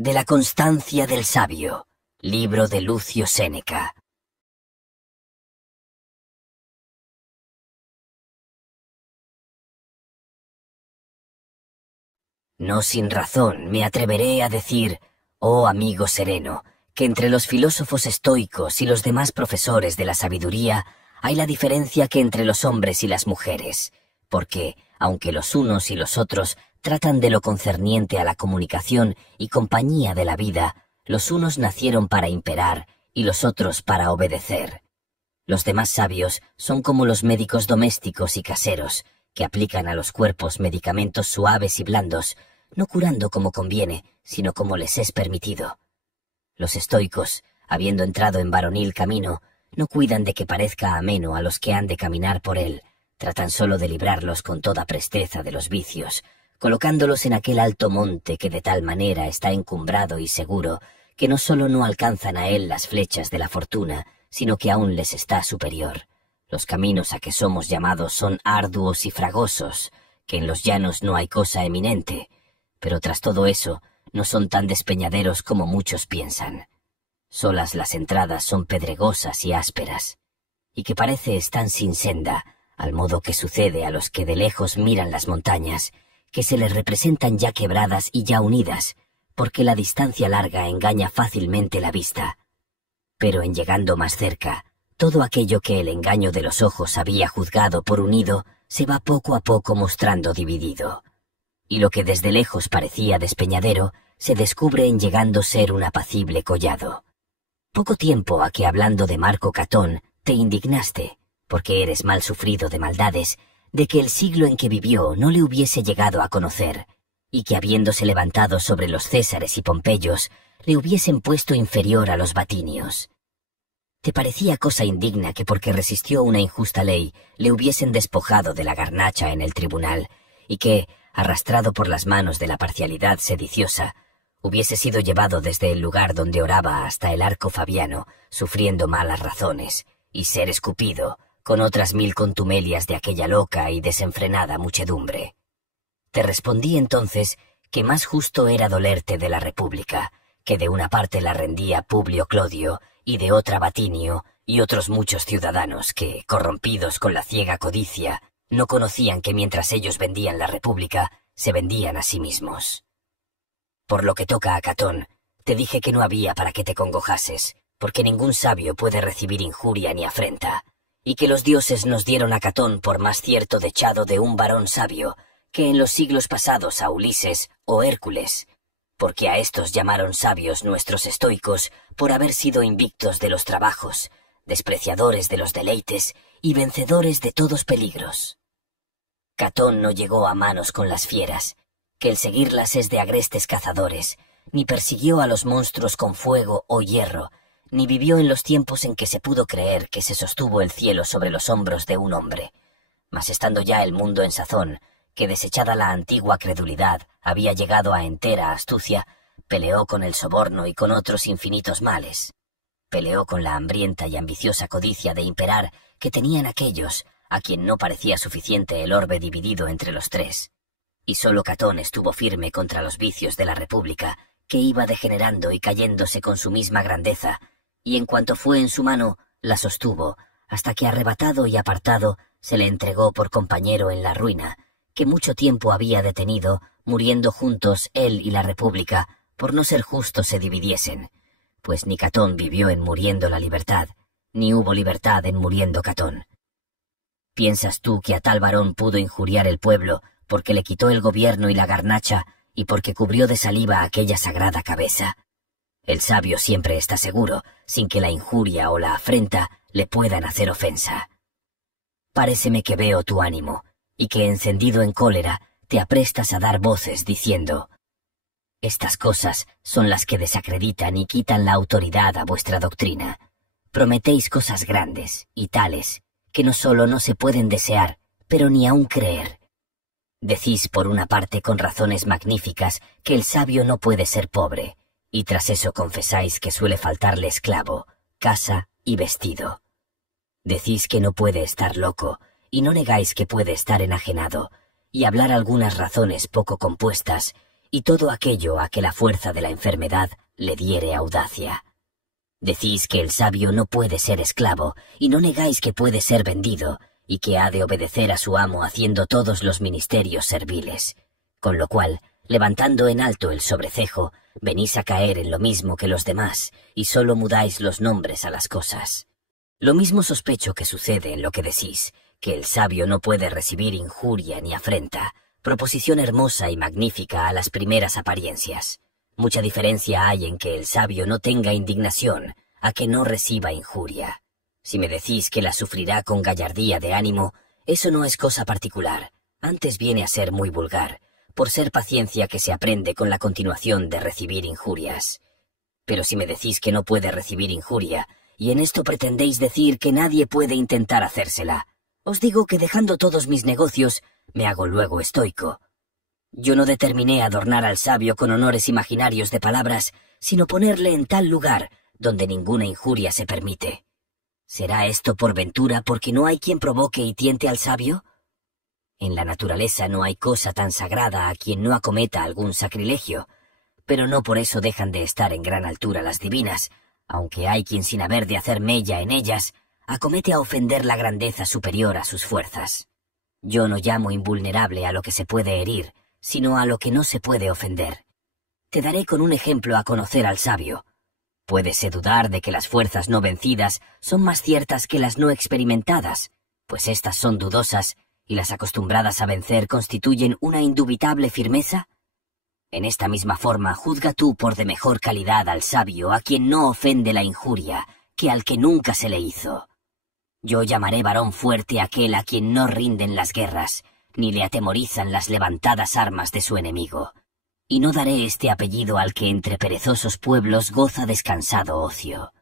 De la constancia del sabio, libro de Lucio Séneca. No sin razón me atreveré a decir, oh amigo sereno, que entre los filósofos estoicos y los demás profesores de la sabiduría hay la diferencia que entre los hombres y las mujeres, porque, aunque los unos y los otros tratan de lo concerniente a la comunicación y compañía de la vida, los unos nacieron para imperar y los otros para obedecer. Los demás sabios son como los médicos domésticos y caseros, que aplican a los cuerpos medicamentos suaves y blandos, no curando como conviene, sino como les es permitido. Los estoicos, habiendo entrado en varonil camino, no cuidan de que parezca ameno a los que han de caminar por él, tratan solo de librarlos con toda presteza de los vicios, colocándolos en aquel alto monte que de tal manera está encumbrado y seguro, que no solo no alcanzan a él las flechas de la fortuna, sino que aún les está superior. Los caminos a que somos llamados son arduos y fragosos, que en los llanos no hay cosa eminente, pero tras todo eso no son tan despeñaderos como muchos piensan. Solas las entradas son pedregosas y ásperas, y que parece están sin senda, al modo que sucede a los que de lejos miran las montañas, que se les representan ya quebradas y ya unidas, porque la distancia larga engaña fácilmente la vista. Pero en llegando más cerca, todo aquello que el engaño de los ojos había juzgado por unido, se va poco a poco mostrando dividido. Y lo que desde lejos parecía despeñadero, se descubre en llegando ser un apacible collado. Poco tiempo a que hablando de Marco Catón, te indignaste, porque eres mal sufrido de maldades, de que el siglo en que vivió no le hubiese llegado a conocer, y que habiéndose levantado sobre los Césares y Pompeyos, le hubiesen puesto inferior a los Vatinios. Te parecía cosa indigna que porque resistió una injusta ley, le hubiesen despojado de la garnacha en el tribunal, y que, arrastrado por las manos de la parcialidad sediciosa, hubiese sido llevado desde el lugar donde oraba hasta el arco fabiano, sufriendo malas razones, y ser escupido, con otras 1000 contumelias de aquella loca y desenfrenada muchedumbre. Te respondí entonces que más justo era dolerte de la república, que de una parte la rendía Publio Clodio y de otra Vatinio y otros muchos ciudadanos que, corrompidos con la ciega codicia, no conocían que mientras ellos vendían la república, se vendían a sí mismos. Por lo que toca a Catón, te dije que no había para que te congojases, porque ningún sabio puede recibir injuria ni afrenta, y que los dioses nos dieron a Catón por más cierto dechado de un varón sabio, que en los siglos pasados a Ulises o Hércules, porque a estos llamaron sabios nuestros estoicos por haber sido invictos de los trabajos, despreciadores de los deleites y vencedores de todos peligros. Catón no llegó a manos con las fieras, que el seguirlas es de agrestes cazadores, ni persiguió a los monstruos con fuego o hierro, ni vivió en los tiempos en que se pudo creer que se sostuvo el cielo sobre los hombros de un hombre. Mas estando ya el mundo en sazón, que desechada la antigua credulidad había llegado a entera astucia, peleó con el soborno y con otros infinitos males. Peleó con la hambrienta y ambiciosa codicia de imperar que tenían aquellos, a quien no parecía suficiente el orbe dividido entre los tres. Y sólo Catón estuvo firme contra los vicios de la república, que iba degenerando y cayéndose con su misma grandeza, y en cuanto fue en su mano, la sostuvo, hasta que arrebatado y apartado, se le entregó por compañero en la ruina, que mucho tiempo había detenido, muriendo juntos él y la república, por no ser justo se dividiesen, pues ni Catón vivió en muriendo la libertad, ni hubo libertad en muriendo Catón. ¿Piensas tú que a tal varón pudo injuriar el pueblo, porque le quitó el gobierno y la garnacha, y porque cubrió de saliva aquella sagrada cabeza? El sabio siempre está seguro, sin que la injuria o la afrenta le puedan hacer ofensa. Paréceme que veo tu ánimo, y que encendido en cólera, te aprestas a dar voces diciendo: estas cosas son las que desacreditan y quitan la autoridad a vuestra doctrina. Prometéis cosas grandes, y tales, que no solo no se pueden desear, pero ni aun creer. Decís por una parte con razones magníficas que el sabio no puede ser pobre, y tras eso confesáis que suele faltarle esclavo, casa y vestido. Decís que no puede estar loco, y no negáis que puede estar enajenado, y hablar algunas razones poco compuestas, y todo aquello a que la fuerza de la enfermedad le diere audacia. Decís que el sabio no puede ser esclavo, y no negáis que puede ser vendido, y que ha de obedecer a su amo haciendo todos los ministerios serviles. Con lo cual, levantando en alto el sobrecejo, venís a caer en lo mismo que los demás, y solo mudáis los nombres a las cosas. Lo mismo sospecho que sucede en lo que decís, que el sabio no puede recibir injuria ni afrenta, proposición hermosa y magnífica a las primeras apariencias. Mucha diferencia hay en que el sabio no tenga indignación, a que no reciba injuria. Si me decís que la sufrirá con gallardía de ánimo, eso no es cosa particular, antes viene a ser muy vulgar, por ser paciencia que se aprende con la continuación de recibir injurias. Pero si me decís que no puede recibir injuria, y en esto pretendéis decir que nadie puede intentar hacérsela, os digo que dejando todos mis negocios, me hago luego estoico. Yo no determiné adornar al sabio con honores imaginarios de palabras, sino ponerle en tal lugar donde ninguna injuria se permite. ¿Será esto por ventura porque no hay quien provoque y tiente al sabio? En la naturaleza no hay cosa tan sagrada a quien no acometa algún sacrilegio, pero no por eso dejan de estar en gran altura las divinas, aunque hay quien sin haber de hacer mella en ellas, acomete a ofender la grandeza superior a sus fuerzas. Yo no llamo invulnerable a lo que se puede herir, sino a lo que no se puede ofender. Te daré con un ejemplo a conocer al sabio. Puédese dudar de que las fuerzas no vencidas son más ciertas que las no experimentadas, pues éstas son dudosas, y las acostumbradas a vencer constituyen una indubitable firmeza. En esta misma forma juzga tú por de mejor calidad al sabio a quien no ofende la injuria, que al que nunca se le hizo. Yo llamaré varón fuerte aquel a quien no rinden las guerras, ni le atemorizan las levantadas armas de su enemigo. Y no daré este apellido al que entre perezosos pueblos goza descansado ocio.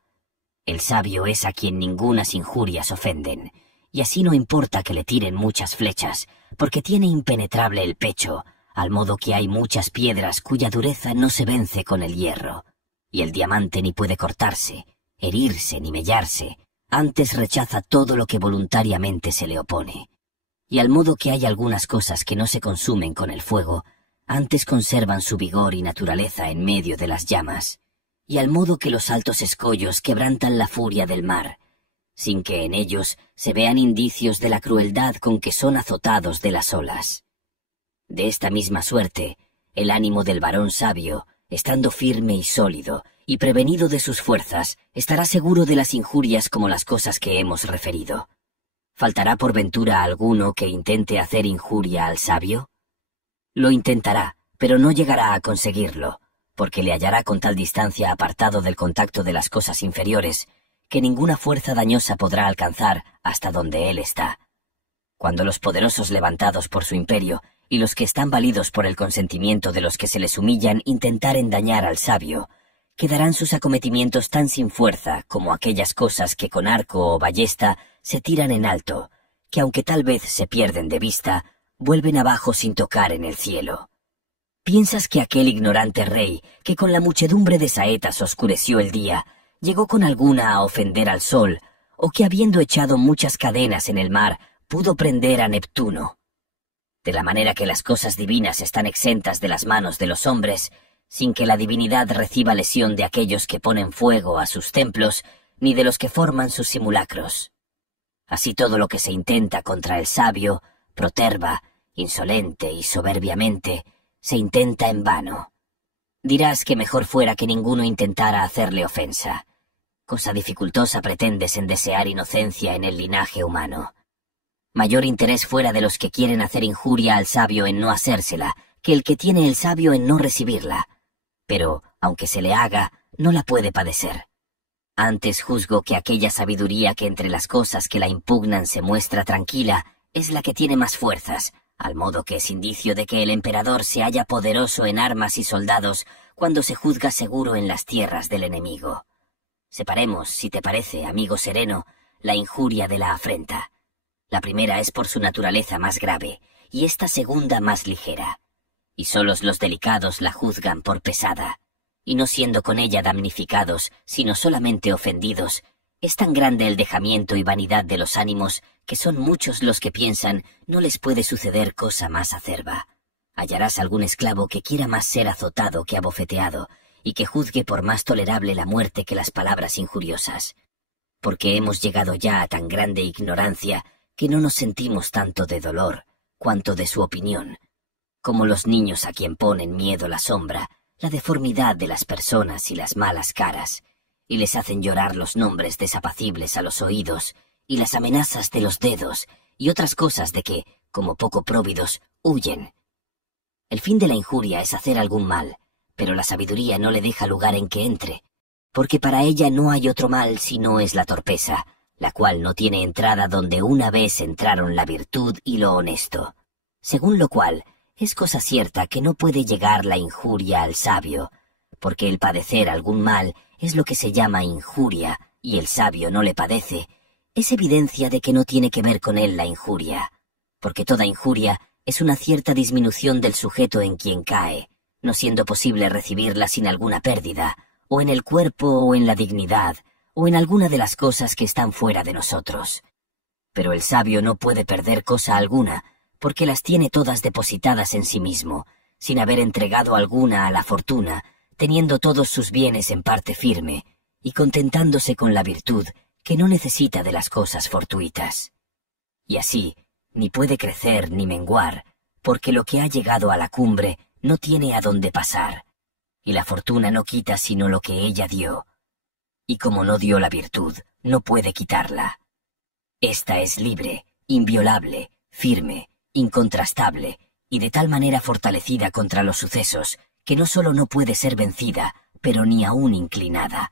El sabio es a quien ningunas injurias ofenden, y así no importa que le tiren muchas flechas, porque tiene impenetrable el pecho, al modo que hay muchas piedras cuya dureza no se vence con el hierro, y el diamante ni puede cortarse, herirse ni mellarse, antes rechaza todo lo que voluntariamente se le opone. Y al modo que hay algunas cosas que no se consumen con el fuego, antes conservan su vigor y naturaleza en medio de las llamas, y al modo que los altos escollos quebrantan la furia del mar, sin que en ellos se vean indicios de la crueldad con que son azotados de las olas. De esta misma suerte, el ánimo del varón sabio, estando firme y sólido, y prevenido de sus fuerzas, estará seguro de las injurias como las cosas que hemos referido. ¿Faltará por ventura alguno que intente hacer injuria al sabio? Lo intentará, pero no llegará a conseguirlo, porque le hallará con tal distancia apartado del contacto de las cosas inferiores, que ninguna fuerza dañosa podrá alcanzar hasta donde él está. Cuando los poderosos levantados por su imperio, y los que están validos por el consentimiento de los que se les humillan intentaren dañar al sabio, quedarán sus acometimientos tan sin fuerza como aquellas cosas que con arco o ballesta se tiran en alto, que aunque tal vez se pierden de vista, vuelven abajo sin tocar en el cielo. ¿Piensas que aquel ignorante rey, que con la muchedumbre de saetas oscureció el día, llegó con alguna a ofender al sol, o que habiendo echado muchas cadenas en el mar, pudo prender a Neptuno? De la manera que las cosas divinas están exentas de las manos de los hombres, sin que la divinidad reciba lesión de aquellos que ponen fuego a sus templos, ni de los que forman sus simulacros. Así todo lo que se intenta contra el sabio, proterva, insolente y soberbiamente, se intenta en vano. Dirás que mejor fuera que ninguno intentara hacerle ofensa. Cosa dificultosa pretendes en desear inocencia en el linaje humano. Mayor interés fuera de los que quieren hacer injuria al sabio en no hacérsela, que el que tiene el sabio en no recibirla. Pero, aunque se le haga, no la puede padecer. Antes juzgo que aquella sabiduría que entre las cosas que la impugnan se muestra tranquila, es la que tiene más fuerzas, al modo que es indicio de que el emperador se halla poderoso en armas y soldados cuando se juzga seguro en las tierras del enemigo. Separemos, si te parece, amigo sereno, la injuria de la afrenta. La primera es por su naturaleza más grave, y esta segunda más ligera. Y solos los delicados la juzgan por pesada, y no siendo con ella damnificados, sino solamente ofendidos, es tan grande el dejamiento y vanidad de los ánimos que son muchos los que piensan no les puede suceder cosa más acerba. Hallarás algún esclavo que quiera más ser azotado que abofeteado, y que juzgue por más tolerable la muerte que las palabras injuriosas. Porque hemos llegado ya a tan grande ignorancia que no nos sentimos tanto de dolor, cuanto de su opinión, como los niños a quien ponen miedo la sombra, la deformidad de las personas y las malas caras, y les hacen llorar los nombres desapacibles a los oídos, y las amenazas de los dedos, y otras cosas de que, como poco próvidos, huyen. El fin de la injuria es hacer algún mal, pero la sabiduría no le deja lugar en que entre, porque para ella no hay otro mal si no es la torpeza, la cual no tiene entrada donde una vez entraron la virtud y lo honesto. Según lo cual, es cosa cierta que no puede llegar la injuria al sabio, porque el padecer algún mal es lo que se llama injuria, y el sabio no le padece, es evidencia de que no tiene que ver con él la injuria, porque toda injuria es una cierta disminución del sujeto en quien cae, no siendo posible recibirla sin alguna pérdida, o en el cuerpo o en la dignidad, o en alguna de las cosas que están fuera de nosotros. Pero el sabio no puede perder cosa alguna, porque las tiene todas depositadas en sí mismo, sin haber entregado alguna a la fortuna, teniendo todos sus bienes en parte firme, y contentándose con la virtud, que no necesita de las cosas fortuitas. Y así, ni puede crecer ni menguar, porque lo que ha llegado a la cumbre no tiene a dónde pasar, y la fortuna no quita sino lo que ella dio, y como no dio la virtud, no puede quitarla. Esta es libre, inviolable, firme, incontrastable, y de tal manera fortalecida contra los sucesos, que no sólo no puede ser vencida, pero ni aún inclinada.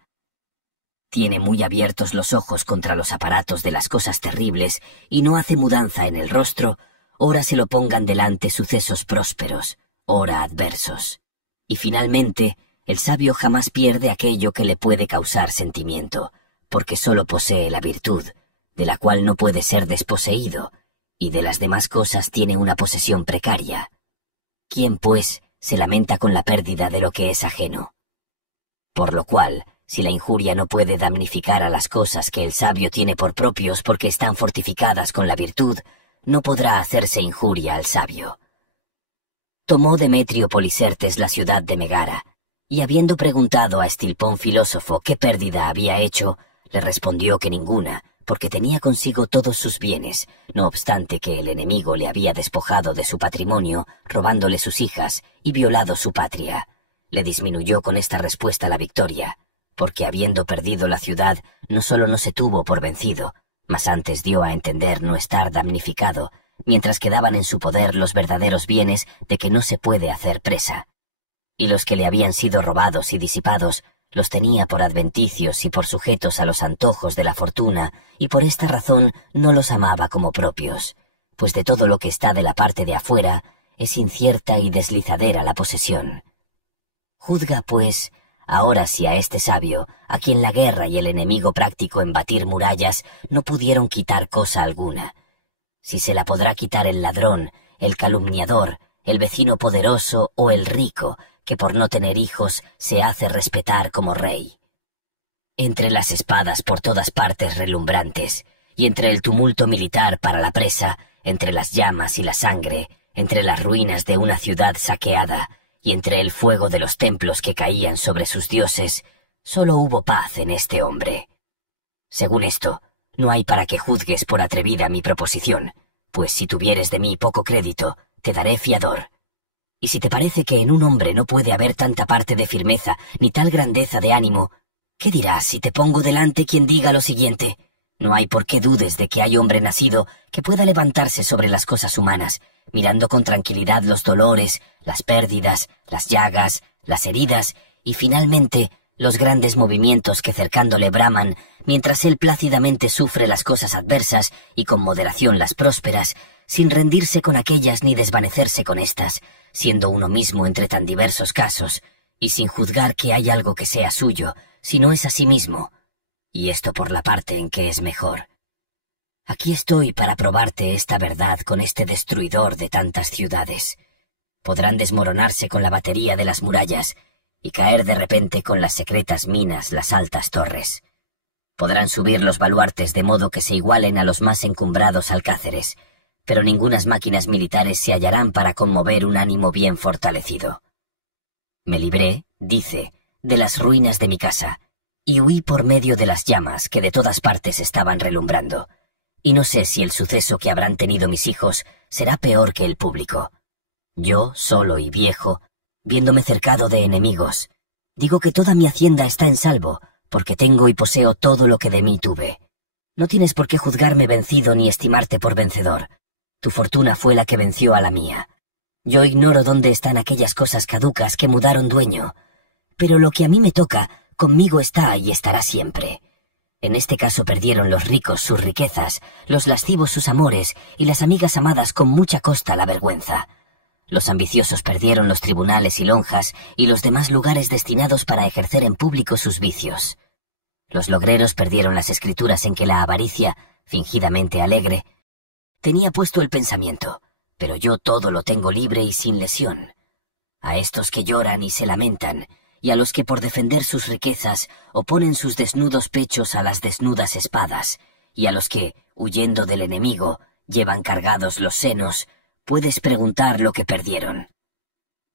Tiene muy abiertos los ojos contra los aparatos de las cosas terribles, y no hace mudanza en el rostro, ora se lo pongan delante sucesos prósperos, ora adversos. Y finalmente, el sabio jamás pierde aquello que le puede causar sentimiento, porque sólo posee la virtud, de la cual no puede ser desposeído, y de las demás cosas tiene una posesión precaria. ¿Quién, pues, se lamenta con la pérdida de lo que es ajeno? Por lo cual, si la injuria no puede damnificar a las cosas que el sabio tiene por propios porque están fortificadas con la virtud, no podrá hacerse injuria al sabio. Tomó Demetrio Policertes la ciudad de Megara, y habiendo preguntado a Estilpón filósofo qué pérdida había hecho, le respondió que ninguna, porque tenía consigo todos sus bienes, no obstante que el enemigo le había despojado de su patrimonio, robándole sus hijas y violado su patria. Le disminuyó con esta respuesta la victoria, porque habiendo perdido la ciudad, no sólo no se tuvo por vencido, mas antes dio a entender no estar damnificado, mientras quedaban en su poder los verdaderos bienes de que no se puede hacer presa. Y los que le habían sido robados y disipados, los tenía por adventicios y por sujetos a los antojos de la fortuna, y por esta razón no los amaba como propios, pues de todo lo que está de la parte de afuera, es incierta y deslizadera la posesión. Juzga, pues, ahora si a este sabio, a quien la guerra y el enemigo práctico en batir murallas no pudieron quitar cosa alguna, si se la podrá quitar el ladrón, el calumniador, el vecino poderoso o el rico, que por no tener hijos se hace respetar como rey. Entre las espadas por todas partes relumbrantes, y entre el tumulto militar para la presa, entre las llamas y la sangre, entre las ruinas de una ciudad saqueada, y entre el fuego de los templos que caían sobre sus dioses, sólo hubo paz en este hombre. Según esto, no hay para que juzgues por atrevida mi proposición, pues si tuvieres de mí poco crédito, te daré fiador. Y si te parece que en un hombre no puede haber tanta parte de firmeza ni tal grandeza de ánimo, ¿qué dirás si te pongo delante quien diga lo siguiente? No hay por qué dudes de que hay hombre nacido que pueda levantarse sobre las cosas humanas, mirando con tranquilidad los dolores, las pérdidas, las llagas, las heridas y finalmente los grandes movimientos que cercándole braman, mientras él plácidamente sufre las cosas adversas y con moderación las prósperas, sin rendirse con aquellas ni desvanecerse con éstas, siendo uno mismo entre tan diversos casos, y sin juzgar que hay algo que sea suyo, si no es a sí mismo, y esto por la parte en que es mejor. Aquí estoy para probarte esta verdad con este destruidor de tantas ciudades. Podrán desmoronarse con la batería de las murallas, y caer de repente con las secretas minas las altas torres. Podrán subir los baluartes de modo que se igualen a los más encumbrados alcázares, pero ningunas máquinas militares se hallarán para conmover un ánimo bien fortalecido. Me libré, dice, de las ruinas de mi casa, y huí por medio de las llamas que de todas partes estaban relumbrando, y no sé si el suceso que habrán tenido mis hijos será peor que el público. Yo, solo y viejo, viéndome cercado de enemigos, digo que toda mi hacienda está en salvo, porque tengo y poseo todo lo que de mí tuve. No tienes por qué juzgarme vencido ni estimarte por vencedor. Tu fortuna fue la que venció a la mía. Yo ignoro dónde están aquellas cosas caducas que mudaron dueño, pero lo que a mí me toca, conmigo está y estará siempre. En este caso perdieron los ricos sus riquezas, los lascivos sus amores y las amigas amadas con mucha costa la vergüenza. Los ambiciosos perdieron los tribunales y lonjas y los demás lugares destinados para ejercer en público sus vicios. Los logreros perdieron las escrituras en que la avaricia, fingidamente alegre, tenía puesto el pensamiento, pero yo todo lo tengo libre y sin lesión. A estos que lloran y se lamentan, y a los que por defender sus riquezas oponen sus desnudos pechos a las desnudas espadas, y a los que, huyendo del enemigo, llevan cargados los senos, puedes preguntar lo que perdieron.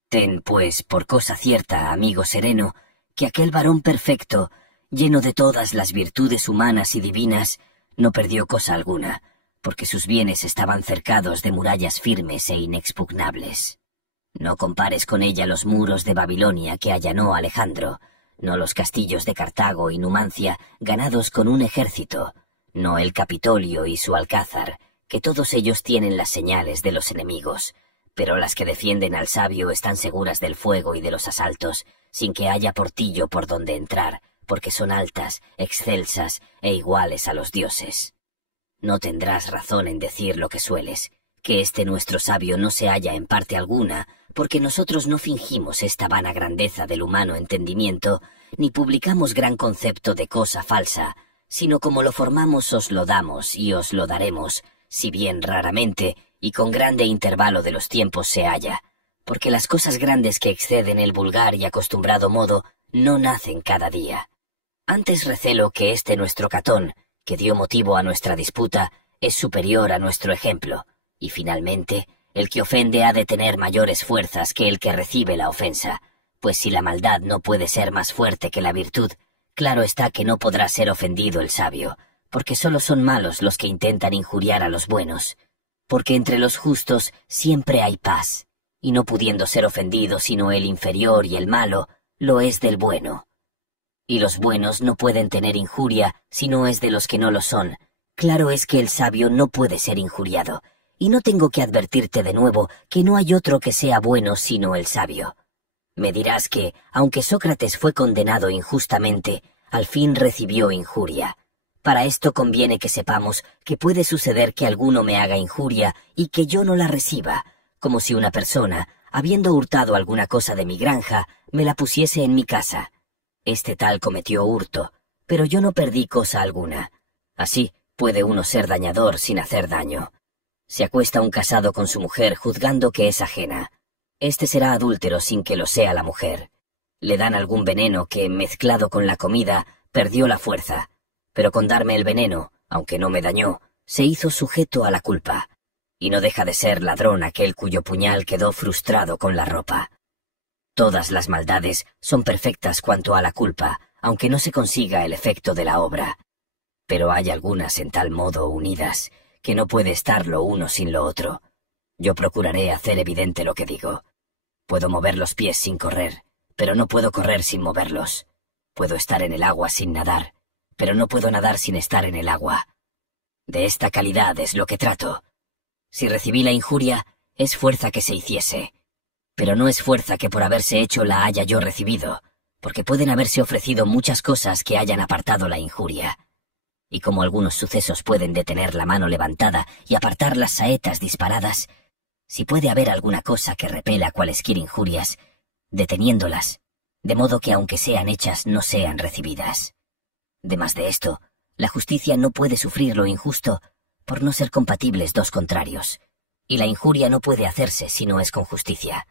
Ten, pues, por cosa cierta, amigo sereno, que aquel varón perfecto, lleno de todas las virtudes humanas y divinas, no perdió cosa alguna, porque sus bienes estaban cercados de murallas firmes e inexpugnables. No compares con ella los muros de Babilonia que allanó Alejandro, no los castillos de Cartago y Numancia ganados con un ejército, no el Capitolio y su alcázar, que todos ellos tienen las señales de los enemigos, pero las que defienden al sabio están seguras del fuego y de los asaltos, sin que haya portillo por donde entrar, porque son altas, excelsas e iguales a los dioses. No tendrás razón en decir lo que sueles, que este nuestro sabio no se halla en parte alguna, porque nosotros no fingimos esta vana grandeza del humano entendimiento, ni publicamos gran concepto de cosa falsa, sino como lo formamos os lo damos y os lo daremos, si bien raramente y con grande intervalo de los tiempos se halla, porque las cosas grandes que exceden el vulgar y acostumbrado modo no nacen cada día. Antes recelo que este nuestro Catón, que dio motivo a nuestra disputa, es superior a nuestro ejemplo, y finalmente, el que ofende ha de tener mayores fuerzas que el que recibe la ofensa, pues si la maldad no puede ser más fuerte que la virtud, claro está que no podrá ser ofendido el sabio, porque solo son malos los que intentan injuriar a los buenos, porque entre los justos siempre hay paz, y no pudiendo ser ofendido sino el inferior y el malo, lo es del bueno. Y los buenos no pueden tener injuria si no es de los que no lo son. Claro es que el sabio no puede ser injuriado, y no tengo que advertirte de nuevo que no hay otro que sea bueno sino el sabio. Me dirás que, aunque Sócrates fue condenado injustamente, al fin recibió injuria. Para esto conviene que sepamos que puede suceder que alguno me haga injuria y que yo no la reciba, como si una persona, habiendo hurtado alguna cosa de mi granja, me la pusiese en mi casa. Este tal cometió hurto, pero yo no perdí cosa alguna. Así puede uno ser dañador sin hacer daño. Se acuesta un casado con su mujer juzgando que es ajena. Este será adúltero sin que lo sea la mujer. Le dan algún veneno que, mezclado con la comida, perdió la fuerza, pero con darme el veneno, aunque no me dañó, se hizo sujeto a la culpa, y no deja de ser ladrón aquel cuyo puñal quedó frustrado con la ropa. Todas las maldades son perfectas cuanto a la culpa, aunque no se consiga el efecto de la obra. Pero hay algunas en tal modo unidas, que no puede estar lo uno sin lo otro. Yo procuraré hacer evidente lo que digo. Puedo mover los pies sin correr, pero no puedo correr sin moverlos. Puedo estar en el agua sin nadar, pero no puedo nadar sin estar en el agua. De esta calidad es lo que trato. Si recibí la injuria, es fuerza que se hiciese, pero no es fuerza que por haberse hecho la haya yo recibido, porque pueden haberse ofrecido muchas cosas que hayan apartado la injuria. Y como algunos sucesos pueden detener la mano levantada y apartar las saetas disparadas, si puede haber alguna cosa que repela cualesquier injurias, deteniéndolas, de modo que aunque sean hechas no sean recibidas. Demás de esto, la justicia no puede sufrir lo injusto por no ser compatibles dos contrarios, y la injuria no puede hacerse si no es con justicia.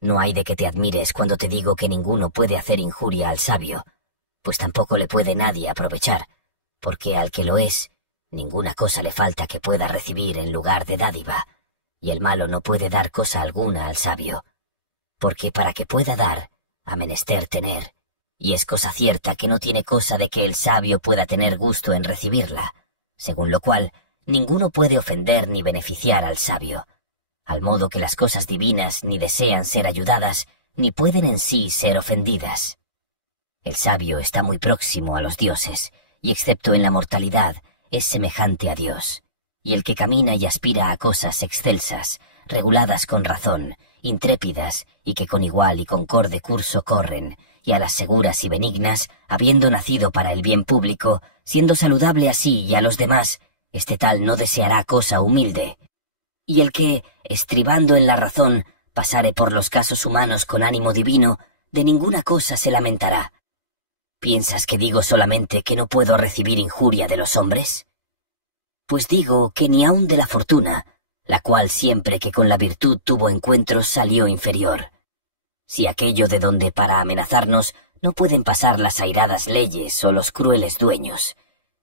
No hay de que te admires cuando te digo que ninguno puede hacer injuria al sabio, pues tampoco le puede nadie aprovechar, porque al que lo es, Ninguna cosa le falta que pueda recibir en lugar de dádiva, y el malo no puede dar cosa alguna al sabio, porque para que pueda dar, ha menester tener, y es cosa cierta que no tiene cosa de que el sabio pueda tener gusto en recibirla, según lo cual ninguno puede ofender ni beneficiar al sabio, al modo que las cosas divinas ni desean ser ayudadas, ni pueden en sí ser ofendidas. El sabio está muy próximo a los dioses, y excepto en la mortalidad, es semejante a Dios, y el que camina y aspira a cosas excelsas, reguladas con razón, intrépidas, y que con igual y concorde curso corren, y a las seguras y benignas, habiendo nacido para el bien público, siendo saludable a sí y a los demás, este tal no deseará cosa humilde. Y el que, estribando en la razón, pasare por los casos humanos con ánimo divino, de ninguna cosa se lamentará. ¿Piensas que digo solamente que no puedo recibir injuria de los hombres? Pues digo que ni aun de la fortuna, la cual siempre que con la virtud tuvo encuentros salió inferior. Si aquello de donde para amenazarnos no pueden pasar las airadas leyes o los crueles dueños,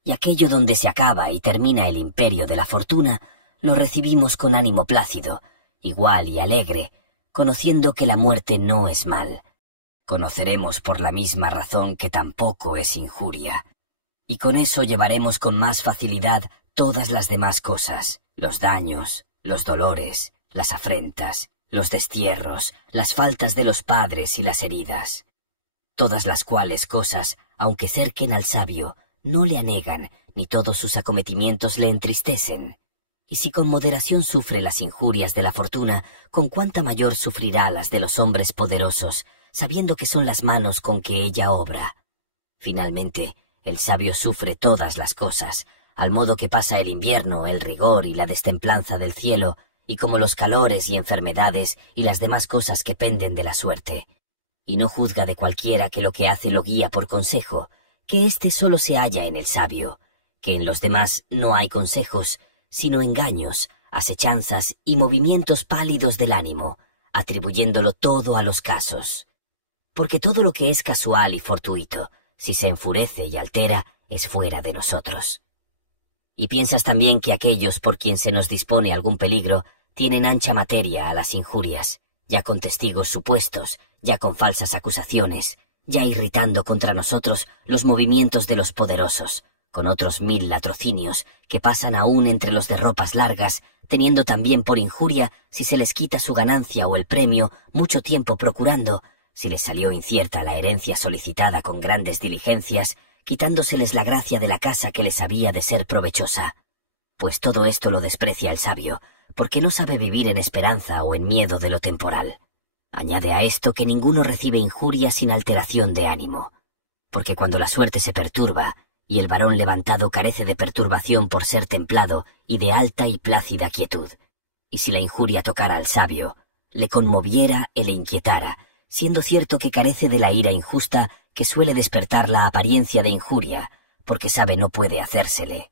y aquello donde se acaba y termina el imperio de la fortuna, lo recibimos con ánimo plácido, igual y alegre, conociendo que la muerte no es mal. Conoceremos por la misma razón que tampoco es injuria, y con eso llevaremos con más facilidad todas las demás cosas, los daños, los dolores, las afrentas, los destierros, las faltas de los padres y las heridas. Todas las cuales cosas, aunque cerquen al sabio, no le anegan, ni todos sus acometimientos le entristecen. Y si con moderación sufre las injurias de la fortuna, con cuánta mayor sufrirá las de los hombres poderosos, sabiendo que son las manos con que ella obra. Finalmente, el sabio sufre todas las cosas, al modo que pasa el invierno, el rigor y la destemplanza del cielo, y como los calores y enfermedades y las demás cosas que penden de la suerte. Y no juzga de cualquiera que lo que hace lo guía por consejo, que éste solo se halla en el sabio, que en los demás no hay consejos, sino engaños, asechanzas y movimientos pálidos del ánimo, atribuyéndolo todo a los casos. Porque todo lo que es casual y fortuito, si se enfurece y altera, es fuera de nosotros. Y piensas también que aquellos por quien se nos dispone algún peligro tienen ancha materia a las injurias, ya con testigos supuestos, ya con falsas acusaciones, ya irritando contra nosotros los movimientos de los poderosos, con otros 1000 latrocinios que pasan aún entre los de ropas largas, teniendo también por injuria, si se les quita su ganancia o el premio, mucho tiempo procurando, si les salió incierta la herencia solicitada con grandes diligencias, quitándoseles la gracia de la casa que les había de ser provechosa. Pues todo esto lo desprecia el sabio, porque no sabe vivir en esperanza o en miedo de lo temporal. Añade a esto que ninguno recibe injuria sin alteración de ánimo, porque cuando la suerte se perturba, y el varón levantado carece de perturbación por ser templado y de alta y plácida quietud, y si la injuria tocara al sabio, le conmoviera y le inquietara, siendo cierto que carece de la ira injusta que suele despertar la apariencia de injuria, porque sabe no puede hacérsele.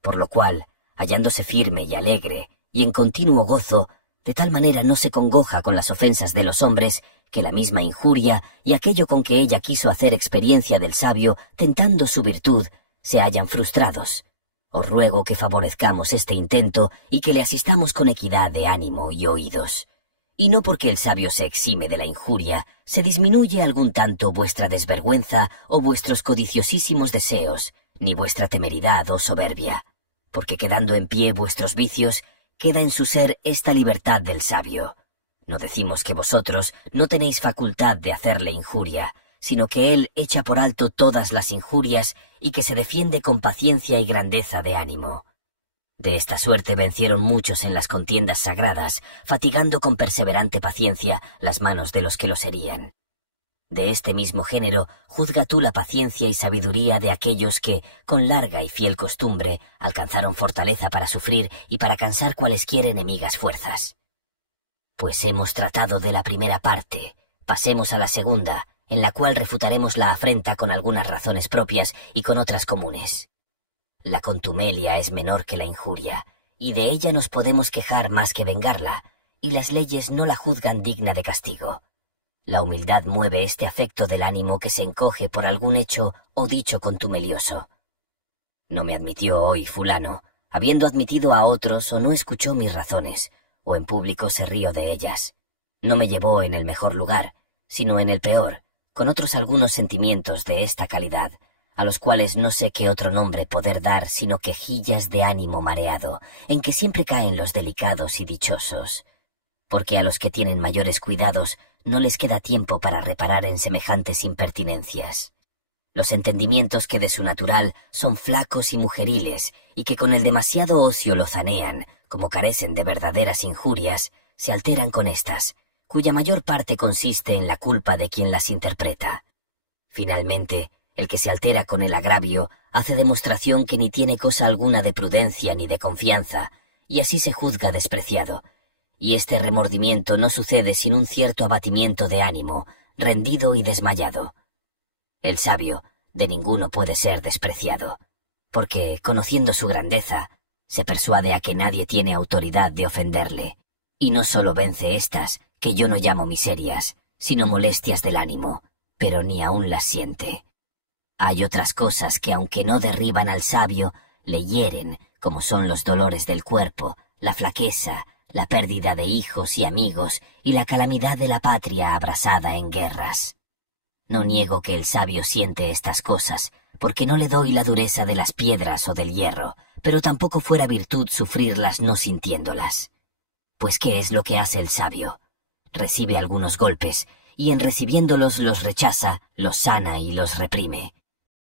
Por lo cual, hallándose firme y alegre, y en continuo gozo, de tal manera no se congoja con las ofensas de los hombres, que la misma injuria y aquello con que ella quiso hacer experiencia del sabio, tentando su virtud, se hallan frustrados. Os ruego que favorezcamos este intento y que le asistamos con equidad de ánimo y oídos. Y no porque el sabio se exime de la injuria, se disminuye algún tanto vuestra desvergüenza o vuestros codiciosísimos deseos, ni vuestra temeridad o soberbia, porque quedando en pie vuestros vicios, queda en su ser esta libertad del sabio. No decimos que vosotros no tenéis facultad de hacerle injuria, sino que él echa por alto todas las injurias y que se defiende con paciencia y grandeza de ánimo. De esta suerte vencieron muchos en las contiendas sagradas, fatigando con perseverante paciencia las manos de los que los herían. De este mismo género, juzga tú la paciencia y sabiduría de aquellos que, con larga y fiel costumbre, alcanzaron fortaleza para sufrir y para cansar cualesquiera enemigas fuerzas. Pues hemos tratado de la primera parte, pasemos a la segunda, en la cual refutaremos la afrenta con algunas razones propias y con otras comunes. La contumelia es menor que la injuria, y de ella nos podemos quejar más que vengarla, y las leyes no la juzgan digna de castigo. La humildad mueve este afecto del ánimo que se encoge por algún hecho o dicho contumelioso. No me admitió hoy fulano, habiendo admitido a otros, o no escuchó mis razones, o en público se rió de ellas. No me llevó en el mejor lugar, sino en el peor, con otros algunos sentimientos de esta calidad, a los cuales no sé qué otro nombre poder dar sino quejillas de ánimo mareado, en que siempre caen los delicados y dichosos, porque a los que tienen mayores cuidados no les queda tiempo para reparar en semejantes impertinencias. Los entendimientos que de su natural son flacos y mujeriles, y que con el demasiado ocio lozanean, como carecen de verdaderas injurias, se alteran con éstas, cuya mayor parte consiste en la culpa de quien las interpreta. Finalmente, el que se altera con el agravio hace demostración que ni tiene cosa alguna de prudencia ni de confianza, y así se juzga despreciado, y este remordimiento no sucede sin un cierto abatimiento de ánimo, rendido y desmayado. El sabio de ninguno puede ser despreciado, porque, conociendo su grandeza, se persuade a que nadie tiene autoridad de ofenderle, y no sólo vence éstas, que yo no llamo miserias, sino molestias del ánimo, pero ni aún las siente. Hay otras cosas que, aunque no derriban al sabio, le hieren, como son los dolores del cuerpo, la flaqueza, la pérdida de hijos y amigos, y la calamidad de la patria abrasada en guerras. No niego que el sabio siente estas cosas, porque no le doy la dureza de las piedras o del hierro, pero tampoco fuera virtud sufrirlas no sintiéndolas. Pues ¿qué es lo que hace el sabio? Recibe algunos golpes, y en recibiéndolos los rechaza, los sana y los reprime.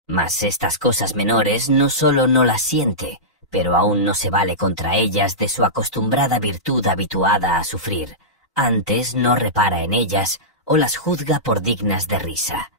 Mas estas cosas menores no sólo no las siente, pero aún no se vale contra ellas de su acostumbrada virtud habituada a sufrir, antes no repara en ellas o las juzga por dignas de risa.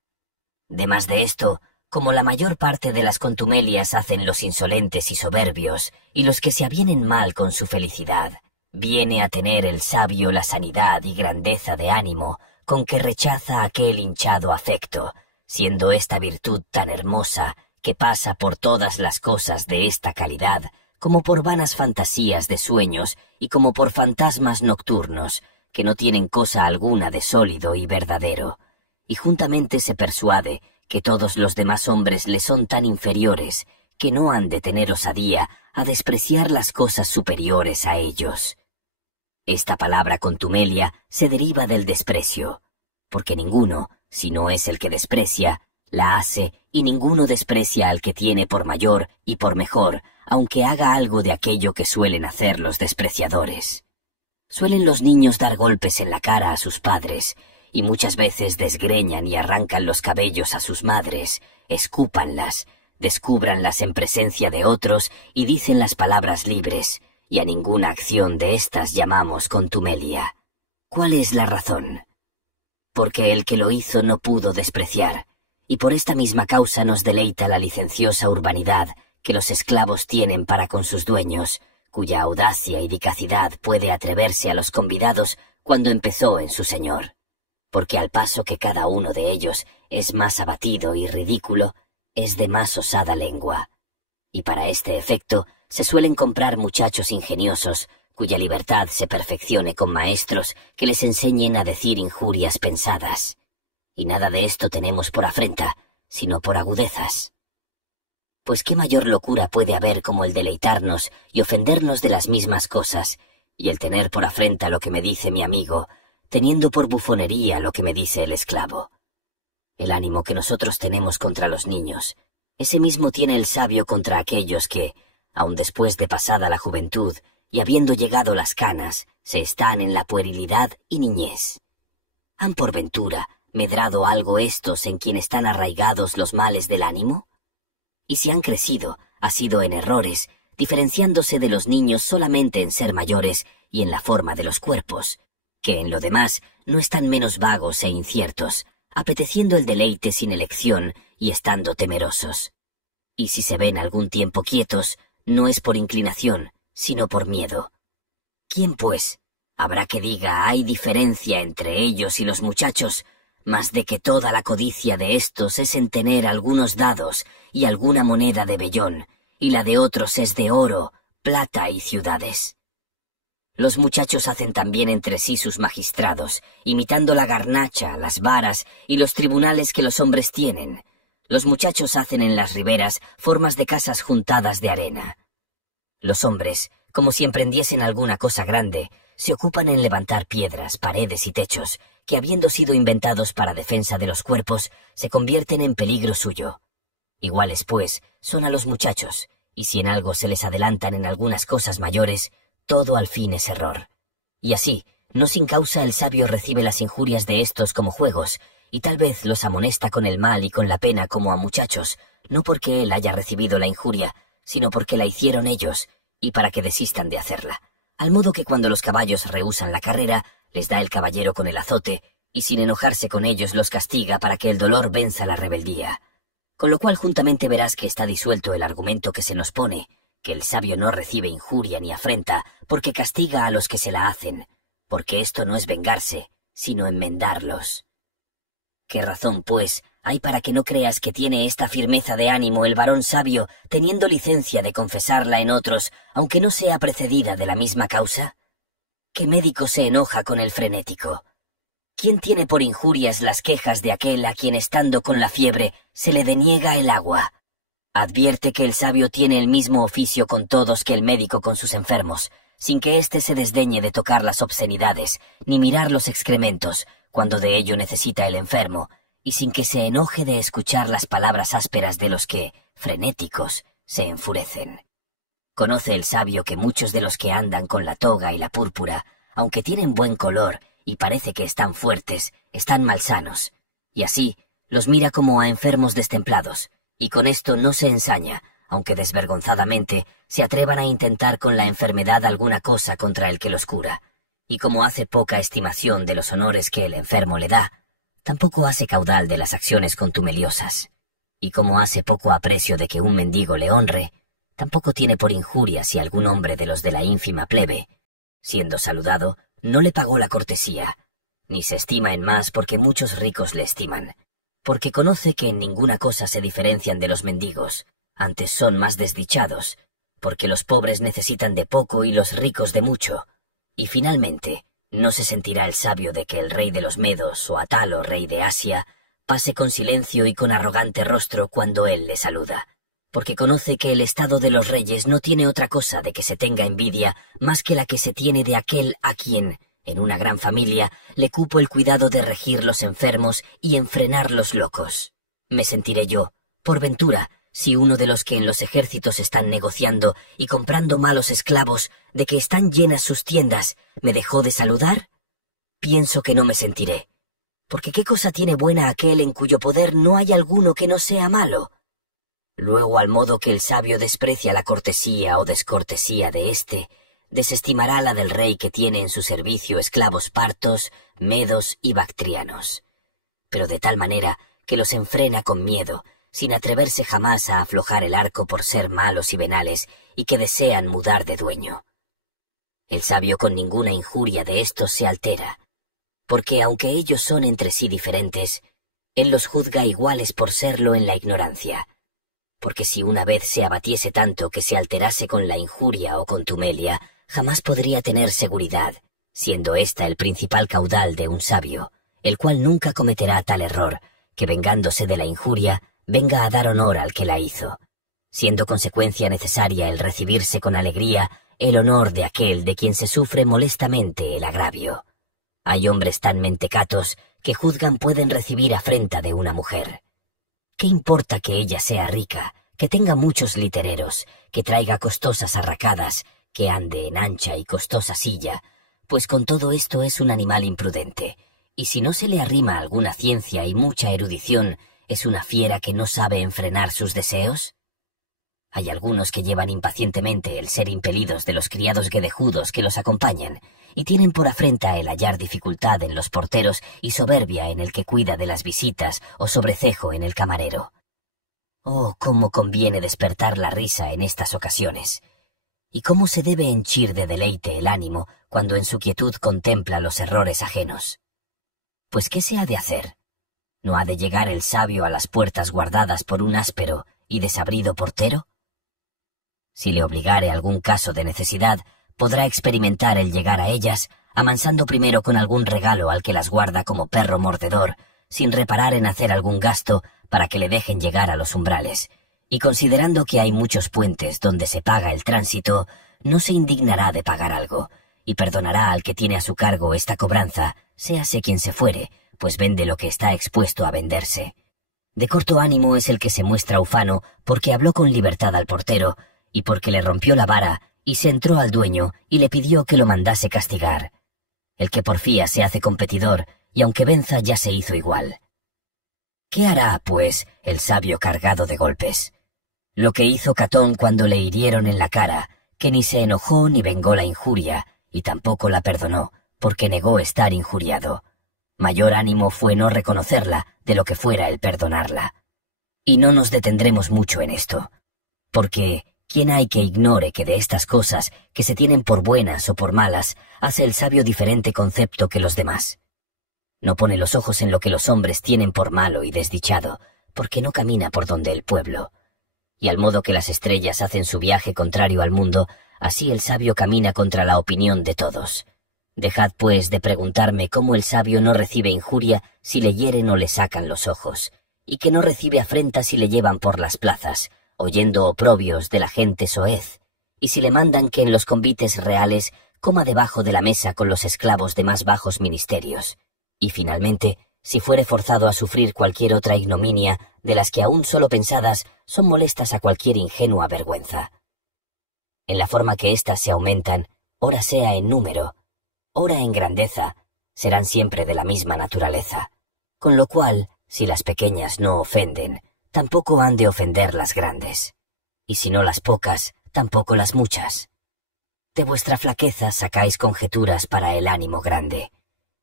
Demás de esto, como la mayor parte de las contumelias hacen los insolentes y soberbios, y los que se avienen mal con su felicidad, viene a tener el sabio la sanidad y grandeza de ánimo con que rechaza aquel hinchado afecto, siendo esta virtud tan hermosa que pasa por todas las cosas de esta calidad, como por vanas fantasías de sueños y como por fantasmas nocturnos, que no tienen cosa alguna de sólido y verdadero, y juntamente se persuade que todos los demás hombres le son tan inferiores que no han de tener osadía a despreciar las cosas superiores a ellos. Esta palabra contumelia se deriva del desprecio, porque ninguno, si no es el que desprecia, la hace, y ninguno desprecia al que tiene por mayor y por mejor, aunque haga algo de aquello que suelen hacer los despreciadores. Suelen los niños dar golpes en la cara a sus padres, y muchas veces desgreñan y arrancan los cabellos a sus madres, escúpanlas, descúbranlas en presencia de otros y dicen las palabras libres, y a ninguna acción de éstas llamamos contumelia. ¿Cuál es la razón? Porque el que lo hizo no pudo despreciar, y por esta misma causa nos deleita la licenciosa urbanidad que los esclavos tienen para con sus dueños, cuya audacia y dicacidad puede atreverse a los convidados cuando empezó en su señor. Porque al paso que cada uno de ellos es más abatido y ridículo, es de más osada lengua. Y para este efecto se suelen comprar muchachos ingeniosos, cuya libertad se perfeccione con maestros que les enseñen a decir injurias pensadas. Y nada de esto tenemos por afrenta, sino por agudezas. Pues qué mayor locura puede haber como el deleitarnos y ofendernos de las mismas cosas, y el tener por afrenta lo que me dice mi amigo, teniendo por bufonería lo que me dice el esclavo. El ánimo que nosotros tenemos contra los niños, ese mismo tiene el sabio contra aquellos que, aun después de pasada la juventud y habiendo llegado las canas, se están en la puerilidad y niñez. ¿Han por ventura medrado algo estos en quien están arraigados los males del ánimo? Y si han crecido, ha sido en errores, diferenciándose de los niños solamente en ser mayores y en la forma de los cuerpos, que en lo demás no están menos vagos e inciertos, apeteciendo el deleite sin elección y estando temerosos. Y si se ven algún tiempo quietos, no es por inclinación, sino por miedo. ¿Quién, pues, habrá que diga hay diferencia entre ellos y los muchachos, mas de que toda la codicia de éstos es en tener algunos dados y alguna moneda de vellón, y la de otros es de oro, plata y ciudades? Los muchachos hacen también entre sí sus magistrados, imitando la garnacha, las varas y los tribunales que los hombres tienen, Los muchachos hacen en las riberas formas de casas juntadas de arena. Los hombres, como si emprendiesen alguna cosa grande, se ocupan en levantar piedras, paredes y techos, que habiendo sido inventados para defensa de los cuerpos, se convierten en peligro suyo. Iguales, pues, son a los muchachos, y si en algo se les adelantan en algunas cosas mayores, todo al fin es error. Y así, no sin causa el sabio recibe las injurias de estos como juegos, y tal vez los amonesta con el mal y con la pena como a muchachos, no porque él haya recibido la injuria, sino porque la hicieron ellos, y para que desistan de hacerla. Al modo que cuando los caballos rehúsan la carrera, les da el caballero con el azote, y sin enojarse con ellos los castiga para que el dolor venza la rebeldía. Con lo cual juntamente verás que está disuelto el argumento que se nos pone, que el sabio no recibe injuria ni afrenta, porque castiga a los que se la hacen, porque esto no es vengarse, sino enmendarlos. ¿Qué razón, pues, hay para que no creas que tiene esta firmeza de ánimo el varón sabio, teniendo licencia de confesarla en otros, aunque no sea precedida de la misma causa? ¿Qué médico se enoja con el frenético? ¿Quién tiene por injurias las quejas de aquel a quien estando con la fiebre se le deniega el agua? Advierte que el sabio tiene el mismo oficio con todos que el médico con sus enfermos, sin que éste se desdeñe de tocar las obscenidades, ni mirar los excrementos, cuando de ello necesita el enfermo, y sin que se enoje de escuchar las palabras ásperas de los que, frenéticos, se enfurecen. Conoce el sabio que muchos de los que andan con la toga y la púrpura, aunque tienen buen color y parece que están fuertes, están malsanos, y así los mira como a enfermos destemplados, y con esto no se ensaña, aunque desvergonzadamente se atrevan a intentar con la enfermedad alguna cosa contra el que los cura, y como hace poca estimación de los honores que el enfermo le da, tampoco hace caudal de las acciones contumeliosas, y como hace poco aprecio de que un mendigo le honre, tampoco tiene por injuria si algún hombre de los de la ínfima plebe, siendo saludado, no le pagó la cortesía, ni se estima en más porque muchos ricos le estiman, porque conoce que en ninguna cosa se diferencian de los mendigos, antes son más desdichados, porque los pobres necesitan de poco y los ricos de mucho, y finalmente no se sentirá el sabio de que el rey de los Medos o Atalo, rey de Asia, pase con silencio y con arrogante rostro cuando él le saluda, porque conoce que el estado de los reyes no tiene otra cosa de que se tenga envidia más que la que se tiene de aquel a quien, en una gran familia, le cupo el cuidado de regir los enfermos y enfrenar los locos. Me sentiré yo, por ventura, si uno de los que en los ejércitos están negociando y comprando malos esclavos, de que están llenas sus tiendas, me dejó de saludar? Pienso que no me sentiré, porque ¿qué cosa tiene buena aquel en cuyo poder no hay alguno que no sea malo? Luego, al modo que el sabio desprecia la cortesía o descortesía de éste, desestimará la del rey que tiene en su servicio esclavos partos, medos y bactrianos, pero de tal manera que los enfrena con miedo, sin atreverse jamás a aflojar el arco por ser malos y venales, y que desean mudar de dueño. El sabio con ninguna injuria de estos se altera, porque aunque ellos son entre sí diferentes, él los juzga iguales por serlo en la ignorancia, porque si una vez se abatiese tanto que se alterase con la injuria o contumelia, jamás podría tener seguridad, siendo ésta el principal caudal de un sabio, el cual nunca cometerá tal error, que vengándose de la injuria, venga a dar honor al que la hizo, siendo consecuencia necesaria el recibirse con alegría el honor de aquel de quien se sufre molestamente el agravio. Hay hombres tan mentecatos que juzgan pueden recibir afrenta de una mujer. ¿Qué importa que ella sea rica, que tenga muchos litereros, que traiga costosas arracadas, que ande en ancha y costosa silla? Pues con todo esto es un animal imprudente, y si no se le arrima alguna ciencia y mucha erudición, ¿es una fiera que no sabe enfrenar sus deseos? Hay algunos que llevan impacientemente el ser impelidos de los criados guedejudos que los acompañan, y tienen por afrenta el hallar dificultad en los porteros y soberbia en el que cuida de las visitas o sobrecejo en el camarero. Oh, cómo conviene despertar la risa en estas ocasiones, y cómo se debe henchir de deleite el ánimo cuando en su quietud contempla los errores ajenos. Pues ¿qué se ha de hacer? ¿No ha de llegar el sabio a las puertas guardadas por un áspero y desabrido portero? Si le obligare algún caso de necesidad, podrá experimentar el llegar a ellas, amansando primero con algún regalo al que las guarda como perro mordedor, sin reparar en hacer algún gasto, para que le dejen llegar a los umbrales, y considerando que hay muchos puentes donde se paga el tránsito, no se indignará de pagar algo, y perdonará al que tiene a su cargo esta cobranza, séase quien se fuere, pues vende lo que está expuesto a venderse. De corto ánimo es el que se muestra ufano porque habló con libertad al portero, y porque le rompió la vara, y se entró al dueño y le pidió que lo mandase castigar. El que porfía se hace competidor, y aunque venza ya se hizo igual. ¿Qué hará, pues, el sabio cargado de golpes? Lo que hizo Catón cuando le hirieron en la cara, que ni se enojó ni vengó la injuria, y tampoco la perdonó, porque negó estar injuriado. Mayor ánimo fue no reconocerla de lo que fuera el perdonarla. Y no nos detendremos mucho en esto, porque ¿quién hay que ignore que de estas cosas, que se tienen por buenas o por malas, hace el sabio diferente concepto que los demás? No pone los ojos en lo que los hombres tienen por malo y desdichado, porque no camina por donde el pueblo. Y al modo que las estrellas hacen su viaje contrario al mundo, así el sabio camina contra la opinión de todos. Dejad, pues, de preguntarme cómo el sabio no recibe injuria si le hieren o le sacan los ojos, y que no recibe afrenta si le llevan por las plazas, oyendo oprobios de la gente soez, y si le mandan que en los convites reales coma debajo de la mesa con los esclavos de más bajos ministerios, y finalmente, si fuere forzado a sufrir cualquier otra ignominia de las que aún solo pensadas son molestas a cualquier ingenua vergüenza. En la forma que éstas se aumentan, ora sea en número, ora en grandeza, serán siempre de la misma naturaleza, con lo cual, si las pequeñas no ofenden, tampoco han de ofender las grandes, y si no las pocas, tampoco las muchas. De vuestra flaqueza sacáis conjeturas para el ánimo grande,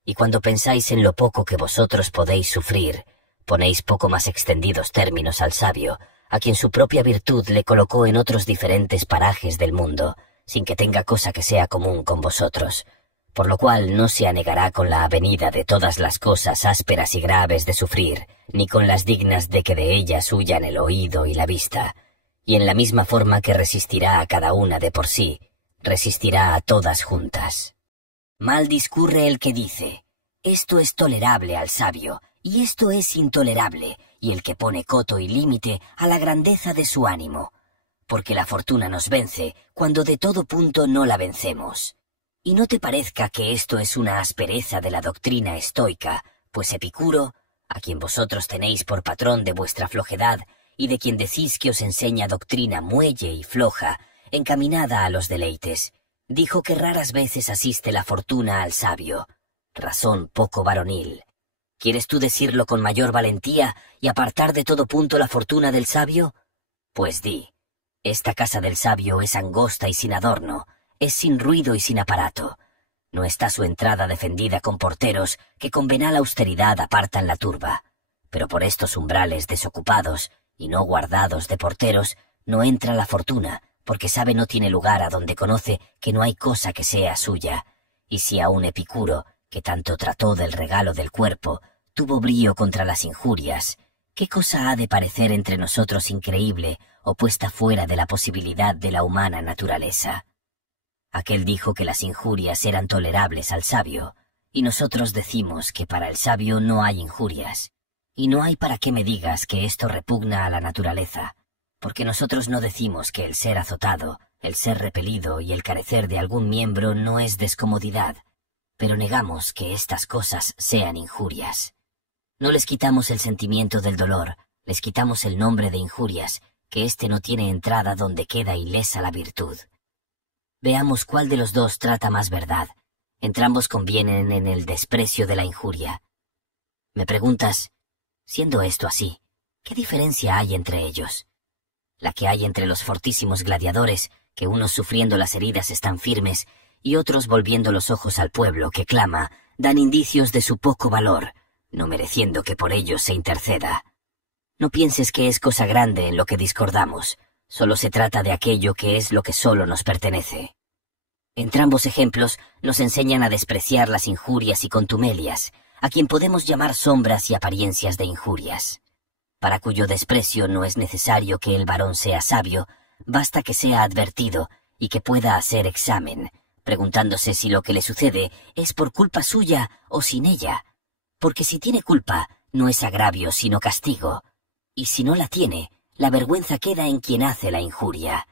y cuando pensáis en lo poco que vosotros podéis sufrir, ponéis poco más extendidos términos al sabio, a quien su propia virtud le colocó en otros diferentes parajes del mundo, sin que tenga cosa que sea común con vosotros, por lo cual no se anegará con la avenida de todas las cosas ásperas y graves de sufrir, ni con las dignas de que de ellas huyan el oído y la vista, y en la misma forma que resistirá a cada una de por sí, resistirá a todas juntas. Mal discurre el que dice, esto es tolerable al sabio, y esto es intolerable, y el que pone coto y límite a la grandeza de su ánimo, porque la fortuna nos vence cuando de todo punto no la vencemos. Y no te parezca que esto es una aspereza de la doctrina estoica, pues Epicuro, a quien vosotros tenéis por patrón de vuestra flojedad, y de quien decís que os enseña doctrina muelle y floja, encaminada a los deleites, dijo que raras veces asiste la fortuna al sabio, razón poco varonil. ¿Quieres tú decirlo con mayor valentía y apartar de todo punto la fortuna del sabio? Pues di, esta casa del sabio es angosta y sin adorno, es sin ruido y sin aparato. No está su entrada defendida con porteros que con venal austeridad apartan la turba, pero por estos umbrales desocupados y no guardados de porteros no entra la fortuna, porque sabe no tiene lugar a donde conoce que no hay cosa que sea suya, y si aun Epicuro, que tanto trató del regalo del cuerpo, tuvo brío contra las injurias, ¿qué cosa ha de parecer entre nosotros increíble o puesta fuera de la posibilidad de la humana naturaleza? Aquel dijo que las injurias eran tolerables al sabio, y nosotros decimos que para el sabio no hay injurias, y no hay para qué me digas que esto repugna a la naturaleza, porque nosotros no decimos que el ser azotado, el ser repelido y el carecer de algún miembro no es descomodidad, pero negamos que estas cosas sean injurias. No les quitamos el sentimiento del dolor, les quitamos el nombre de injurias, que éste no tiene entrada donde queda ilesa la virtud. Veamos cuál de los dos trata más verdad. Entrambos convienen en el desprecio de la injuria. Me preguntas, siendo esto así, ¿qué diferencia hay entre ellos? La que hay entre los fortísimos gladiadores, que unos sufriendo las heridas están firmes, y otros volviendo los ojos al pueblo que clama, dan indicios de su poco valor, no mereciendo que por ellos se interceda. No pienses que es cosa grande en lo que discordamos, solo se trata de aquello que es lo que solo nos pertenece. Entrambos ejemplos nos enseñan a despreciar las injurias y contumelias, a quien podemos llamar sombras y apariencias de injurias, para cuyo desprecio no es necesario que el varón sea sabio, basta que sea advertido y que pueda hacer examen, preguntándose si lo que le sucede es por culpa suya o sin ella, porque si tiene culpa no es agravio sino castigo, y si no la tiene, la vergüenza queda en quien hace la injuria.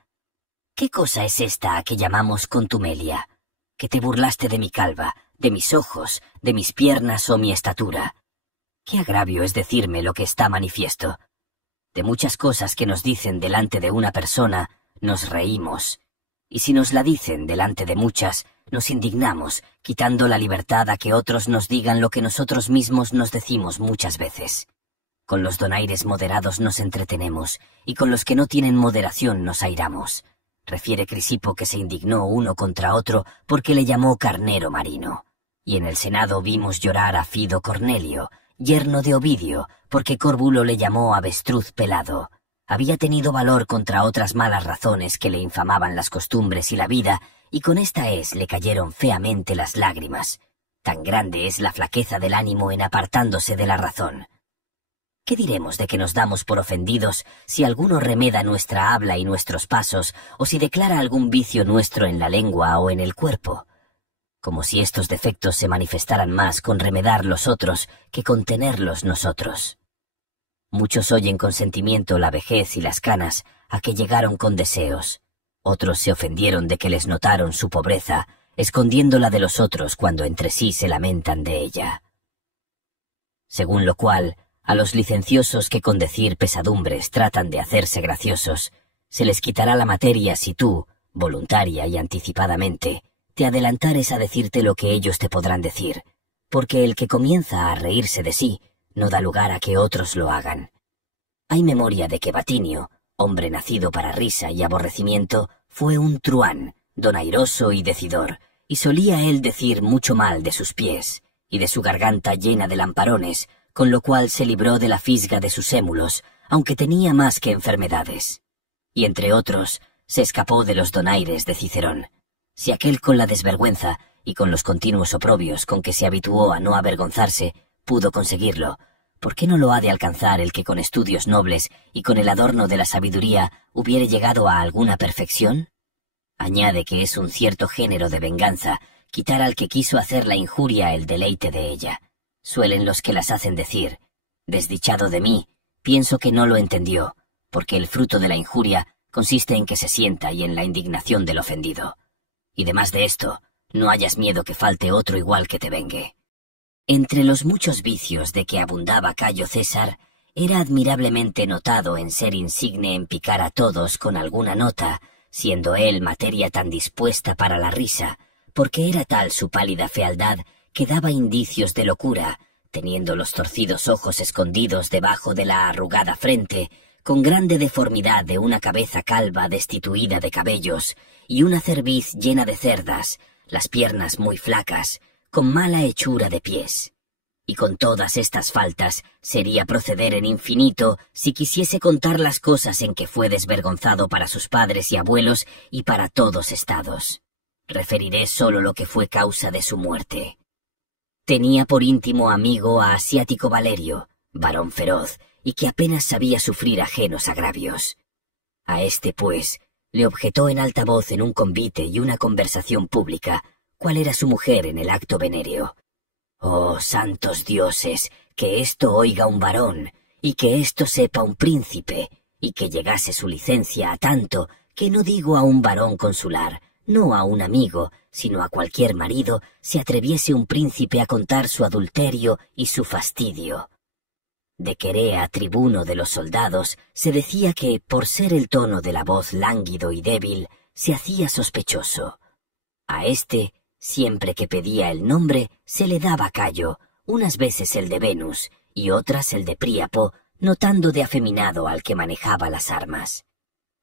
¿Qué cosa es esta a que llamamos contumelia? Que te burlaste de mi calva, de mis ojos, de mis piernas o mi estatura. Qué agravio es decirme lo que está manifiesto. De muchas cosas que nos dicen delante de una persona, nos reímos. Y si nos la dicen delante de muchas, nos indignamos, quitando la libertad a que otros nos digan lo que nosotros mismos nos decimos muchas veces. Con los donaires moderados nos entretenemos, y con los que no tienen moderación nos airamos. Refiere Crisipo que se indignó uno contra otro porque le llamó carnero marino. Y en el Senado vimos llorar a Fido Cornelio, yerno de Ovidio, porque Córbulo le llamó avestruz pelado. Había tenido valor contra otras malas razones que le infamaban las costumbres y la vida, y con esta le cayeron feamente las lágrimas. Tan grande es la flaqueza del ánimo en apartándose de la razón. ¿Qué diremos de que nos damos por ofendidos si alguno remeda nuestra habla y nuestros pasos, o si declara algún vicio nuestro en la lengua o en el cuerpo? Como si estos defectos se manifestaran más con remedar los otros que con tenerlos nosotros. Muchos oyen con sentimiento la vejez y las canas a que llegaron con deseos. Otros se ofendieron de que les notaron su pobreza, escondiéndola de los otros cuando entre sí se lamentan de ella. Según lo cual, a los licenciosos que con decir pesadumbres tratan de hacerse graciosos, se les quitará la materia si tú, voluntaria y anticipadamente, te adelantares a decirte lo que ellos te podrán decir, porque el que comienza a reírse de sí, no da lugar a que otros lo hagan. Hay memoria de que Batinio, hombre nacido para risa y aborrecimiento, fue un truán, donairoso y decidor, y solía él decir mucho mal de sus pies, y de su garganta llena de lamparones, con lo cual se libró de la fisga de sus émulos, aunque tenía más que enfermedades. Y entre otros, se escapó de los donaires de Cicerón. Si aquel con la desvergüenza y con los continuos oprobios con que se habituó a no avergonzarse, pudo conseguirlo, ¿por qué no lo ha de alcanzar el que con estudios nobles y con el adorno de la sabiduría hubiere llegado a alguna perfección? Añade que es un cierto género de venganza quitar al que quiso hacer la injuria el deleite de ella. Suelen los que las hacen decir, desdichado de mí, pienso que no lo entendió, porque el fruto de la injuria consiste en que se sienta y en la indignación del ofendido. Y demás de esto, no hayas miedo que falte otro igual que te vengue. Entre los muchos vicios de que abundaba Cayo César, era admirablemente notado en ser insigne en picar a todos con alguna nota, siendo él materia tan dispuesta para la risa, porque era tal su pálida fealdad que daba indicios de locura, teniendo los torcidos ojos escondidos debajo de la arrugada frente, con grande deformidad de una cabeza calva destituida de cabellos, y una cerviz llena de cerdas, las piernas muy flacas, con mala hechura de pies. Y con todas estas faltas sería proceder en infinito si quisiese contar las cosas en que fue desvergonzado para sus padres y abuelos y para todos estados. Referiré solo lo que fue causa de su muerte. Tenía por íntimo amigo a Asiático Valerio, varón feroz, y que apenas sabía sufrir ajenos agravios. A este, pues, le objetó en alta voz en un convite y una conversación pública, cuál era su mujer en el acto venéreo. «Oh, santos dioses, que esto oiga un varón, y que esto sepa un príncipe, y que llegase su licencia a tanto, que no digo a un varón consular, no a un amigo, sino a cualquier marido, se atreviese un príncipe a contar su adulterio y su fastidio». De Querea, tribuno de los soldados, se decía que, por ser el tono de la voz lánguido y débil, se hacía sospechoso. A este, siempre que pedía el nombre, se le daba Cayo, unas veces el de Venus, y otras el de Príapo, notando de afeminado al que manejaba las armas.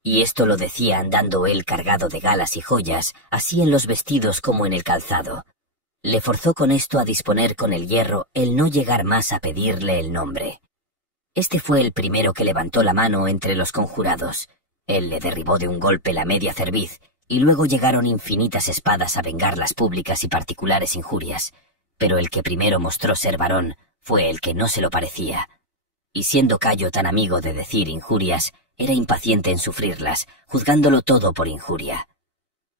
Y esto lo decía andando él cargado de galas y joyas, así en los vestidos como en el calzado. Le forzó con esto a disponer con el hierro el no llegar más a pedirle el nombre. Este fue el primero que levantó la mano entre los conjurados. Él le derribó de un golpe la media cerviz, y luego llegaron infinitas espadas a vengar las públicas y particulares injurias, pero el que primero mostró ser varón fue el que no se lo parecía. Y siendo Cayo tan amigo de decir injurias, era impaciente en sufrirlas, juzgándolo todo por injuria.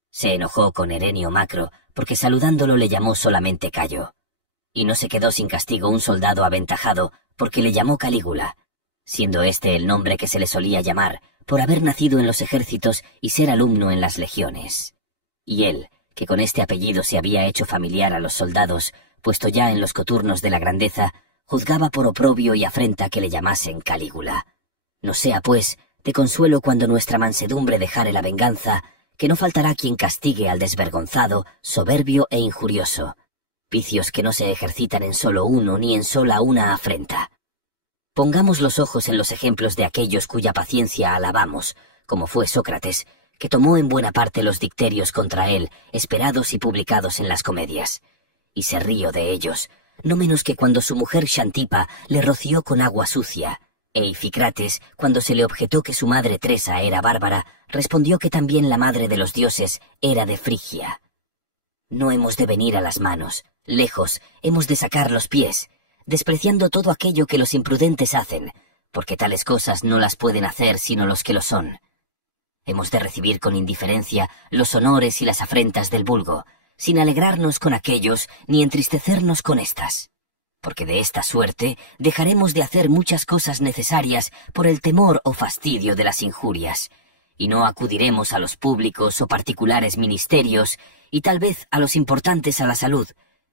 Se enojó con Herenio Macro, porque saludándolo le llamó solamente Cayo. Y no se quedó sin castigo un soldado aventajado, porque le llamó Calígula. siendo este el nombre que se le solía llamar por haber nacido en los ejércitos y ser alumno en las legiones. Y él, que con este apellido se había hecho familiar a los soldados, puesto ya en los coturnos de la grandeza, juzgaba por oprobio y afrenta que le llamasen Calígula. No sea, pues, de consuelo cuando nuestra mansedumbre dejare la venganza, que no faltará quien castigue al desvergonzado, soberbio e injurioso, vicios que no se ejercitan en solo uno ni en sola una afrenta. Pongamos los ojos en los ejemplos de aquellos cuya paciencia alabamos, como fue Sócrates, que tomó en buena parte los dicterios contra él, esperados y publicados en las comedias, y se río de ellos, no menos que cuando su mujer Xantipa le roció con agua sucia, e Ificrates, cuando se le objetó que su madre Tresa era bárbara, respondió que también la madre de los dioses era de Frigia. No hemos de venir a las manos, lejos, hemos de sacar los pies, despreciando todo aquello que los imprudentes hacen, porque tales cosas no las pueden hacer sino los que lo son. Hemos de recibir con indiferencia los honores y las afrentas del vulgo, sin alegrarnos con aquellos ni entristecernos con éstas, porque de esta suerte dejaremos de hacer muchas cosas necesarias por el temor o fastidio de las injurias, y no acudiremos a los públicos o particulares ministerios, y tal vez a los importantes a la salud,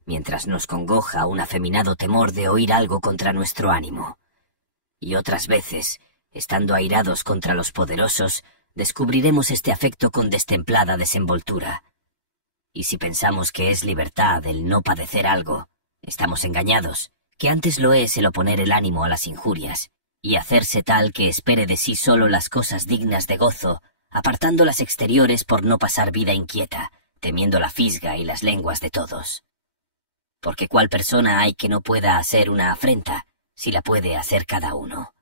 mientras nos congoja un afeminado temor de oír algo contra nuestro ánimo. Y otras veces, estando airados contra los poderosos, descubriremos este afecto con destemplada desenvoltura. Y si pensamos que es libertad el no padecer algo, estamos engañados, que antes lo es el oponer el ánimo a las injurias, y hacerse tal que espere de sí solo las cosas dignas de gozo, apartando las exteriores por no pasar vida inquieta, temiendo la fisga y las lenguas de todos. Porque ¿cuál persona hay que no pueda hacer una afrenta, si la puede hacer cada uno?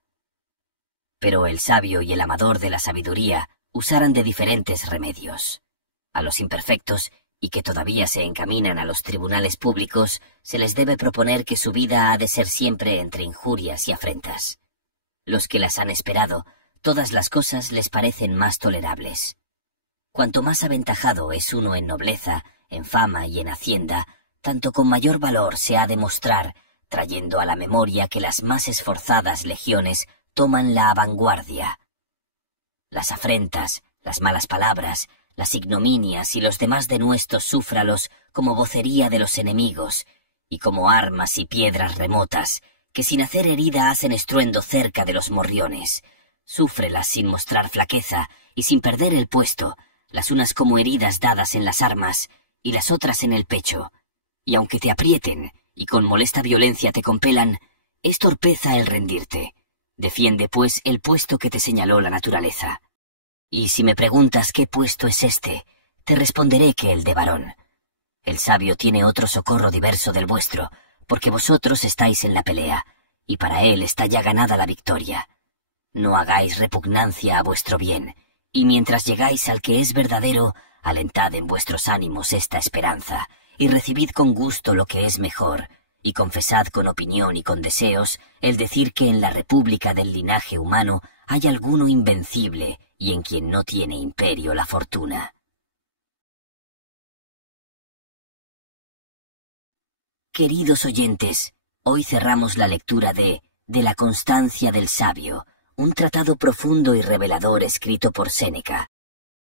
Pero el sabio y el amador de la sabiduría usaran de diferentes remedios. A los imperfectos, y que todavía se encaminan a los tribunales públicos, se les debe proponer que su vida ha de ser siempre entre injurias y afrentas. Los que las han esperado, todas las cosas les parecen más tolerables. Cuanto más aventajado es uno en nobleza, en fama y en hacienda, tanto con mayor valor se ha de mostrar, trayendo a la memoria que las más esforzadas legiones toman la vanguardia. Las afrentas, las malas palabras, las ignominias y los demás denuestos súfralos como vocería de los enemigos, y como armas y piedras remotas, que sin hacer herida hacen estruendo cerca de los morriones. Súfrelas sin mostrar flaqueza y sin perder el puesto, las unas como heridas dadas en las armas y las otras en el pecho, y aunque te aprieten y con molesta violencia te compelan, es torpeza el rendirte. Defiende, pues, el puesto que te señaló la naturaleza. Y si me preguntas qué puesto es este, te responderé que el de varón. El sabio tiene otro socorro diverso del vuestro, porque vosotros estáis en la pelea, y para él está ya ganada la victoria. No hagáis repugnancia a vuestro bien, y mientras llegáis al que es verdadero, alentad en vuestros ánimos esta esperanza, y recibid con gusto lo que es mejor, y confesad con opinión y con deseos el decir que en la república del linaje humano hay alguno invencible y en quien no tiene imperio la fortuna. Queridos oyentes, hoy cerramos la lectura de la constancia del sabio, un tratado profundo y revelador escrito por Séneca,